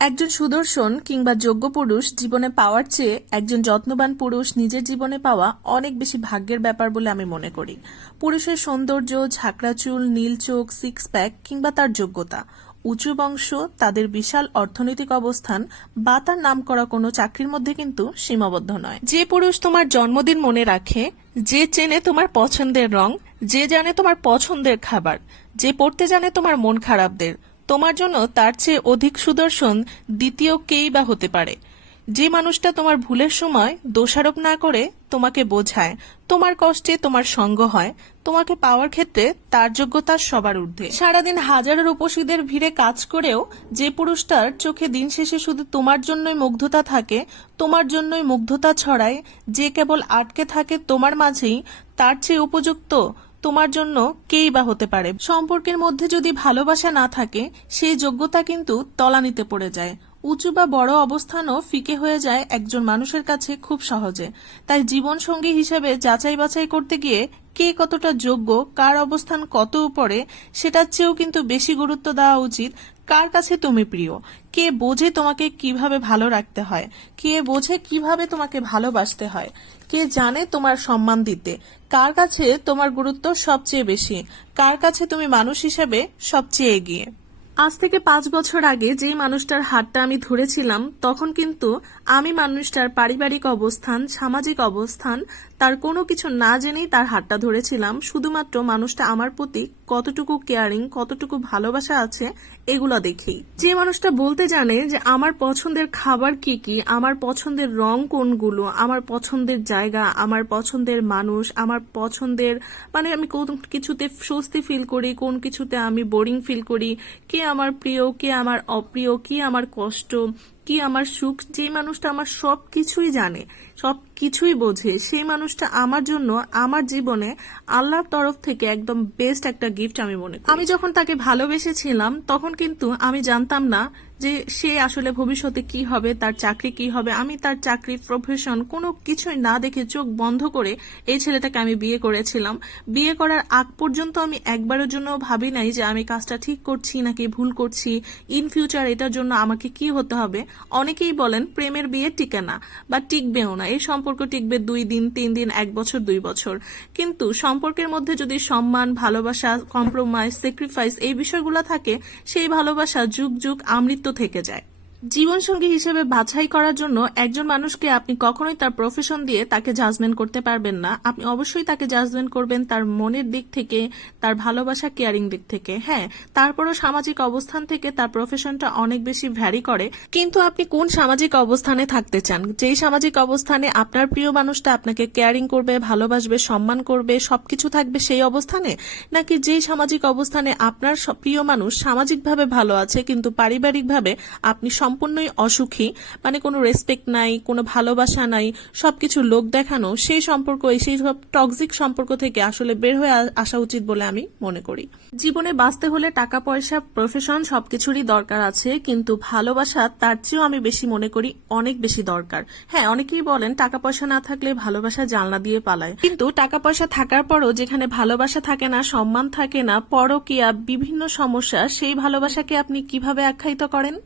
একজন সুদর্শন কিংবা যোগ্য পুরুষ জীবনে পাওয়ার চেয়ে একজন যত্নবান পুরুষ নিজের জীবনে পাওয়া অনেক বেশি ভাগ্যের ব্যাপার বলে আমি মনে করি। পুরুষের সৌন্দর্য, ঝাঁকড়া চুল, নীল চোখ, সিক্স প্যাক কিংবা তার যোগ্যতা, উঁচু বংশ, তাদের বিশাল অর্থনৈতিক অবস্থান বা তার নামকরা কোনো চাকরির মধ্যে কিন্তু সীমাবদ্ধ নয়। যে পুরুষ তোমার জন্মদিন মনে রাখে, যে চেনে তোমার পছন্দের রং, যে জানে তোমার পছন্দের খাবার, যে পড়তে জানে তোমার মন খারাপদের, তোমার জন্য তার চেয়ে অধিক সুদর্শন দ্বিতীয় কেই বা হতে পারে। যে মানুষটা তোমার ভুলের সময় দোষারোপ না করে তোমাকে বোঝায়, তোমার কষ্টে তোমার সঙ্গ হয়, তোমাকে পাওয়ার ক্ষেত্রে তার যোগ্যতা সবার ঊর্ধ্বে। সারাদিন হাজারো রূপসীদের ভিড়ে কাজ করেও যে পুরুষটার চোখে দিন শেষে শুধু তোমার জন্যই মুগ্ধতা থাকে, তোমার জন্যই মুগ্ধতা ছড়ায়, যে কেবল আটকে থাকে তোমার মাঝেই, তার চেয়ে উপযুক্ত তোমার জন্য কেই বা হতে পারে। সম্পর্কের মধ্যে যদি ভালোবাসা না থাকে, সেই যোগ্যতা কিন্তু তলানিতে পড়ে যায়। উঁচু বা বড় অবস্থানও ফিকে হয়ে যায় একজন মানুষের কাছে খুব সহজে। তাই জীবন সঙ্গী হিসেবে যাচাই বাছাই করতে গিয়ে কে কতটা যোগ্য, কার অবস্থান কত উপরে, সেটার চেয়েও কিন্তু বেশি গুরুত্ব দেওয়া উচিত কার কাছে তুমি প্রিয়, কে বোঝে তোমাকে কিভাবে ভালো রাখতে হয়, কে বোঝে কিভাবে তোমাকে ভালোবাসতে হয়, কে জানে তোমার সম্মান দিতে, কার কাছে তোমার গুরুত্ব সবচেয়ে বেশি, কার কাছে তুমি মানুষ হিসেবে সবচেয়ে এগিয়ে। আজ থেকে 5 বছর আগে যেই মানুষটার হাতটা আমি ধরেছিলাম, তখন কিন্তু আমি মানুষটার পারিবারিক অবস্থান, সামাজিক অবস্থান, তার কোনো কিছু না জেনেই তার হাতটা ধরেছিলাম, শুধুমাত্র মানুষটা আমার প্রতি কতটুকু কেয়ারিং, কতটুকু ভালোবাসা আছে এগুলো দেখেই। যে মানুষটা বলতে জানে যে আমার পছন্দের খাবার কি কি, আমার পছন্দের রং কোনগুলো, আমার পছন্দের জায়গা, আমার পছন্দের মানুষ, আমার পছন্দের আমি কোন কিছুতে স্বস্তি ফিল করি, কোন কিছুতে আমি বোরিং ফিল করি, কে আমার প্রিয়, কে আমার অপ্রিয়, কি আমার কষ্ট, কি আমার সুখ, যে মানুষটা আমার সব কিছুই জানে, সব কিছুই বোঝে, সেই মানুষটা আমার জন্য আমার জীবনে আল্লাহর তরফ থেকে একদম বেস্ট একটা গিফট আমি মনে করি। আমি যখন তাকে ভালোবেসেছিলাম তখন কিন্তু আমি জানতাম না যে সে আসলে ভবিষ্যতে কি হবে, তার চাকরি কি হবে। আমি তার চাকরি, প্রফেশন কোনো কিছুই না দেখে চোখ বন্ধ করে এই ছেলেটাকে আমি বিয়ে করেছিলাম। বিয়ে করার আগ পর্যন্ত আমি একবারের জন্য ভাবি নাই যে আমি কাজটা ঠিক করছি নাকি ভুল করছি, ইন ফিউচার এটার জন্য আমাকে কি হতে হবে। অনেকেই বলেন প্রেমের বিয়ে টিকে না বা টিকবেও না, এই সম্পর্ক টিকবে 2 দিন, 3 দিন, 1 বছর, 2 বছর, কিন্তু সম্পর্কের মধ্যে যদি সম্মান, ভালোবাসা, কম্প্রোমাইজ, স্যাক্রিফাইস এই বিষয়গুলো থাকে, সেই ভালোবাসা যুগ যুগ আমৃত্য থেকে যায়। জীবনসঙ্গী হিসেবে বাছাই করার জন্য একজন মানুষকে আপনি কখনোই তার প্রফেশন দিয়ে তাকে জাজমেন্ট করতে পারবেন না। আপনি অবশ্যই তাকে জাজমেন্ট করবেন তার মনের দিক থেকে, তার ভালোবাসা, কেয়ারিং দিক থেকে। হ্যাঁ, তারপরও সামাজিক অবস্থান থেকে তার প্রফেশনটা অনেক বেশি ভ্যারি করে, কিন্তু আপনি কোন সামাজিক অবস্থানে থাকতে চান, যেই সামাজিক অবস্থানে আপনার প্রিয় মানুষটা আপনাকে কেয়ারিং করবে, ভালোবাসবে, সম্মান করবে, সবকিছু থাকবে সেই অবস্থানে, নাকি যেই সামাজিক অবস্থানে আপনার প্রিয় মানুষ সামাজিকভাবে ভালো আছে কিন্তু পারিবারিকভাবে আপনি সম্পূর্ণই অসুখী, কোনো রেসপেক্ট নাই, কোনো ভালোবাসা নাই, সবকিছু লোক দেখানো, সেই সম্পর্ক, সেই সব টক্সিক সম্পর্ক থেকে আসলে বের হয়ে আসা উচিত বলে আমি মনে করি। জীবনে বাঁচতে হলে টাকা পয়সা, প্রফেশন সবকিছুরই দরকার আছে, কিন্তু ভালোবাসা তার চেয়েও আমি বেশি মনে করি অনেক বেশি দরকার। হ্যাঁ, অনেকেই বলেন টাকা পয়সা না থাকলে ভালোবাসা জানলা দিয়ে পালায়, কিন্তু টাকা পয়সা থাকার পরও যেখানে ভালোবাসা থাকে না, সম্মান থাকে না, পরকীয়া, বিভিন্ন সমস্যা, সেই ভালোবাসাকে আপনি কিভাবে আখ্যায়িত করেন?